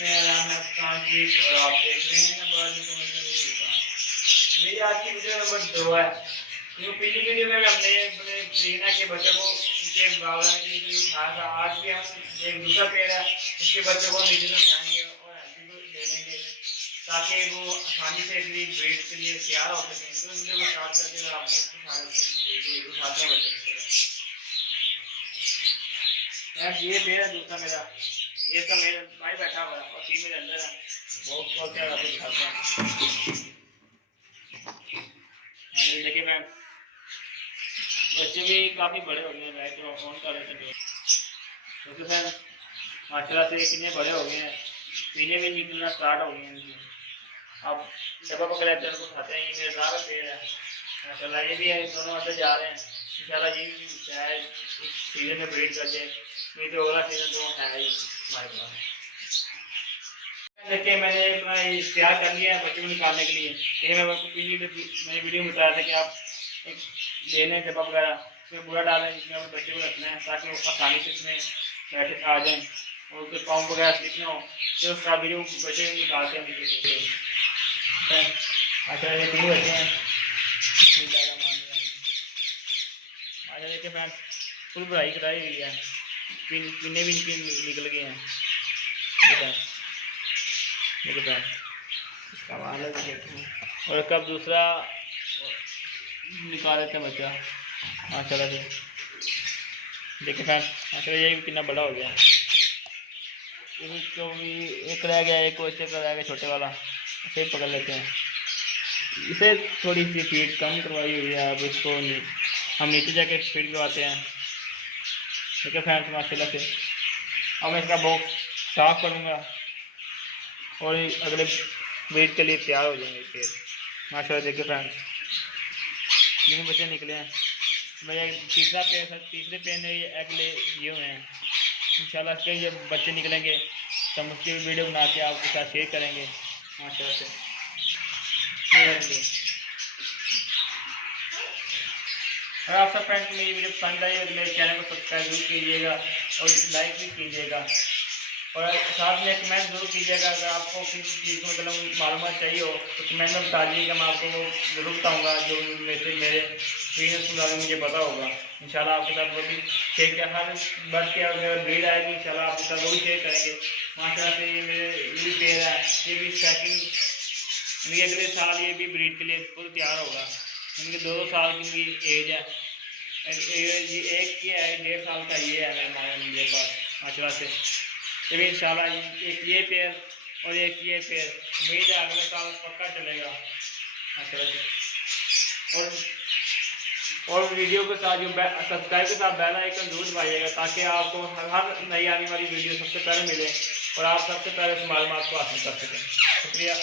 मेरा नाम है अफसान जी और आप देख रहे हैं नंबर मेरी आज की वीडियो नंबर 2 है। जो पिछली वीडियो में हमने अपने रीना के बच्चे को उनके बावला के लिए उठाया था। आज भी हम एक दूसरा पेड़ है उसके बच्चे को नीचे से उठाएंगे और ऐसे को ले लेंगे ताकि वो आसानी से अपनी ब्रीड के लिए तैयार हो सकें। तो वीडियो को स्टार्ट करते हुए आपने उठाते हैं बच्चे। ये पेड़ है दूसरा मेरा, ये तो मेरे भाई बैठा हुआ है और टीम मेरे अंदर है। बहुत बहुत क्या दिखाते हैं। देखिए मैं बच्चे भी काफ़ी बड़े हो गए हैं। लाइट ऑन कर लेते हैं क्योंकि फिर माशाल्लाह से कितने बड़े हो गए हैं, पीने भी निकलना स्टार्ट हो गए हैं। अब डब्बा पकड़ लेते हैं, उनको खाते हैं। ये मेरे साथ पेड़ है माशाल्लाह, ये भी है। दोनों अंदर जा रहे हैं इंशाल्लाह। ये भी शायद इस सीजन में ब्रीड कर जाए, नहीं तो अगला सीजन तो है ही हमारे पास। देखिए मैंने अपना तैयार कर लिया है बच्चे को निकालने के लिए। ये मैं आपको मैंने वीडियो में बताया था कि आप एक ले लें डब्बा वगैरह, उसमें बूढ़ा डालें जिसमें अपने बच्चे को रखना है ताकि वो आसानी से इसमें बैठे आ जाएँ और उसके पाँव वगैरह स्लिप ना हो। फिर उसका वीडियो बच्चे निकालते हैं नीचे से। अच्छा ये 3 बच्चे हैं। अच्छा देखिए फ्रेंड फुल बढ़ाई कराई हुई है, पीने भी निकल गए हैं। देखो फ्रेंड इसका माल है देखिए। और कब दूसरा निकाल देते हैं बच्चा माशाल्लाह से। देखिए फ्रेंड माशाल्लाह ये भी कितना बड़ा हो गया। तो भी एक रह गया, एक बच्चे का रह गया छोटे वाला, इसे पकड़ लेते हैं। इसे थोड़ी सी फीड कम करवाई हुई है, अब इसको हम नीचे जाके फीड करवाते हैं। ठीक है फ्रेंड्स माशाल्लाह से। अब मैं इसका बॉक्स साफ करूँगा और अगले ब्रीड के लिए तैयार हो जाएंगे पेड़ माशाल्लाह। देखिए फ्रेंड्स 3 बच्चे निकले हैं। मेरा तीसरे पेड़ में ये एग लिए हुए हैं। इंशाल्लाह इसके जब बच्चे निकलेंगे तो हम उसकी वीडियो बना के आपके साथ शेयर करेंगे माशाल्लाह से। अगर आप सब फ्रेंड्स मेरी वीडियो पसंद आई तो मेरे चैनल को सब्सक्राइब जरूर कीजिएगा और लाइक भी कीजिएगा और साथ में कमेंट जरूर कीजिएगा। अगर आपको किसी चीज़ में मतलब मालूमात चाहिए हो तो कमेंट में बता दीजिएगा, मैं आपको वो जरूर बताऊँगा जो मेरे एक्सपीरियंस के बारे में मुझे पता होगा। इंशाल्लाह आपके साथ वो भी शेयर किया। हर बर्थ के अगर ब्रीड आएगी इंशाल्लाह आपके साथ वो भी शेयर करेंगे माशाल्लाह से। ये भी पेड़ है, ये भी सेकंड ये अगले साल ये भी ब्रीड के लिए फुल तैयार होगा। इनके 2 साल की इनकी एज है। एक ये है 1.5 साल का ये है मेरे पास माशाल्लाह से। ये भी इंशाल्लाह एक ये पेड़ और एक ये पेड़ उम्मीद है अगले साल पक्का चलेगा माशाल्लाह से। और वीडियो के साथ जो सब्सक्राइब के साथ बेल आइकन जरूर दबाइएगा ताकि आपको हर नई आने वाली वीडियो सबसे पहले मिले और आप सबसे पहले उस मालूमात को हासिल कर सकें। शुक्रिया।